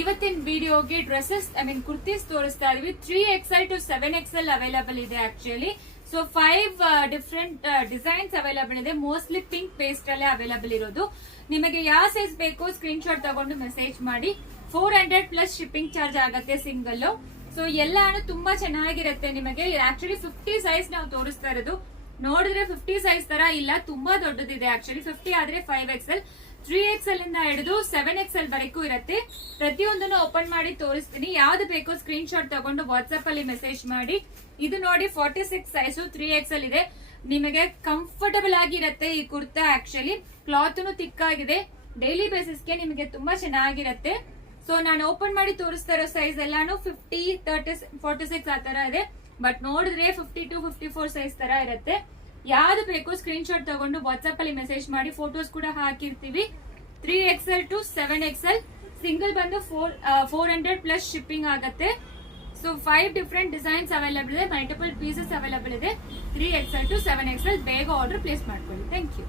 ಇವತ್ತಿನ ವಿಡಿಯೋಗೆ ಡ್ರೆಸ್ಸಸ್ ಕುರ್ತೀಸ್ ತೋರಿಸ್ತಾ ಇದೀವಿ. 3XL to 7XL ಅವೈಲಬಲ್ ಇದೆ actually. So 5 different designs available ಇದೆ. ಮೋಸ್ಟ್ಲಿ ಪಿಂಕ್ ಪೇಸ್ಟ್ ಅಲ್ಲೇ ಅವೈಲಬಲ್ ಇರೋದು. ನಿಮಗೆ ಯಾವ ಸೈಜ್ ಬೇಕು ಸ್ಕ್ರೀನ್ ಶಾಟ್ ತಗೊಂಡು ಮೆಸೇಜ್ ಮಾಡಿ. 400 ಪ್ಲಸ್ ಶಿಪ್ಪಿಂಗ್ ಚಾರ್ಜ್ ಆಗತ್ತೆ ಸಿಂಗಲ್. ಸೊ ಎಲ್ಲಾನು ತುಂಬಾ ಚೆನ್ನಾಗಿರುತ್ತೆ. ನಿಮಗೆ ಆಕ್ಚುಲಿ 50 ಸೈಜ್ ನಾವು ತೋರಿಸ್ತಾ ಇರೋದು. ನೋಡಿದ್ರೆ 50 ಸೈಜ್ ತರ ಇಲ್ಲ, ತುಂಬಾ ದೊಡ್ಡದಿದೆ ಆಕ್ಚುಲಿ. 50 ಆದ್ರೆ 5XL, 3XL ಇಂದ ಹಿಡಿದು 7XL ವರೆಗೂ ಇರುತ್ತೆ. ಪ್ರತಿಯೊಂದನ್ನು ಓಪನ್ ಮಾಡಿ ತೋರಿಸ್ತೀನಿ. ಯಾವ್ದು ಬೇಕೋ ಸ್ಕ್ರೀನ್ ಶಾಟ್ ತಗೊಂಡು ವಾಟ್ಸ್ಆಪ್ ಅಲ್ಲಿ ಮೆಸೇಜ್ ಮಾಡಿ. ಇದು ನೋಡಿ 46 ಸೈಜ್ 3XL ಇದೆ. ನಿಮಗೆ ಕಂಫರ್ಟಬಲ್ ಆಗಿರುತ್ತೆ ಈ ಕುರ್ತಾ. ಆಕ್ಚುಲಿ ಕ್ಲಾತ್ ಥಿಕ್ ಆಗಿದೆ. ಡೈಲಿ ಬೇಸಿಸ್ಗೆ ನಿಮಗೆ ತುಂಬಾ ಚೆನ್ನಾಗಿರುತ್ತೆ. ಸೊ ನಾನು ಓಪನ್ ಮಾಡಿ ತೋರಿಸ್ತಾ ಇರೋ ಸೈಜ್ ಎಲ್ಲಾನು 50, 30, 46 ಆ ತರ ಇದೆ. ಬಟ್ ನೋಡಿದ್ರೆ 52, 54 ಸೈಜ್ ತರ ಇರುತ್ತೆ. ಯಾವ್ದು ಬೇಕು ಸ್ಕ್ರೀನ್ ಶಾಟ್ ತಗೊಂಡು ವಾಟ್ಸ್ಆಪ್ ಅಲ್ಲಿ ಮೆಸೇಜ್ ಮಾಡಿ. ಫೋಟೋಸ್ ಕೂಡ ಹಾಕಿರ್ತೀವಿ. 3XL to 7XL ಸಿಂಗಲ್ ಬಂದು 400 ಪ್ಲಸ್ ಶಿಪ್ಪಿಂಗ್ ಆಗತ್ತೆ. ಸೊ 5 ಡಿಫ್ರೆಂಟ್ ಡಿಸೈನ್ಸ್ ಅವೈಲಬಲ್ ಇದೆ. ಮಲ್ಟಿಪಲ್ ಪೀಸಸ್ ಅವೈಲಬಲ್ ಇದೆ. 3XL to 7XL ಬೇಗ ಆರ್ಡರ್ ಪ್ಲೇಸ್ ಮಾಡ್ಕೊಳ್ಳಿ. Thank you.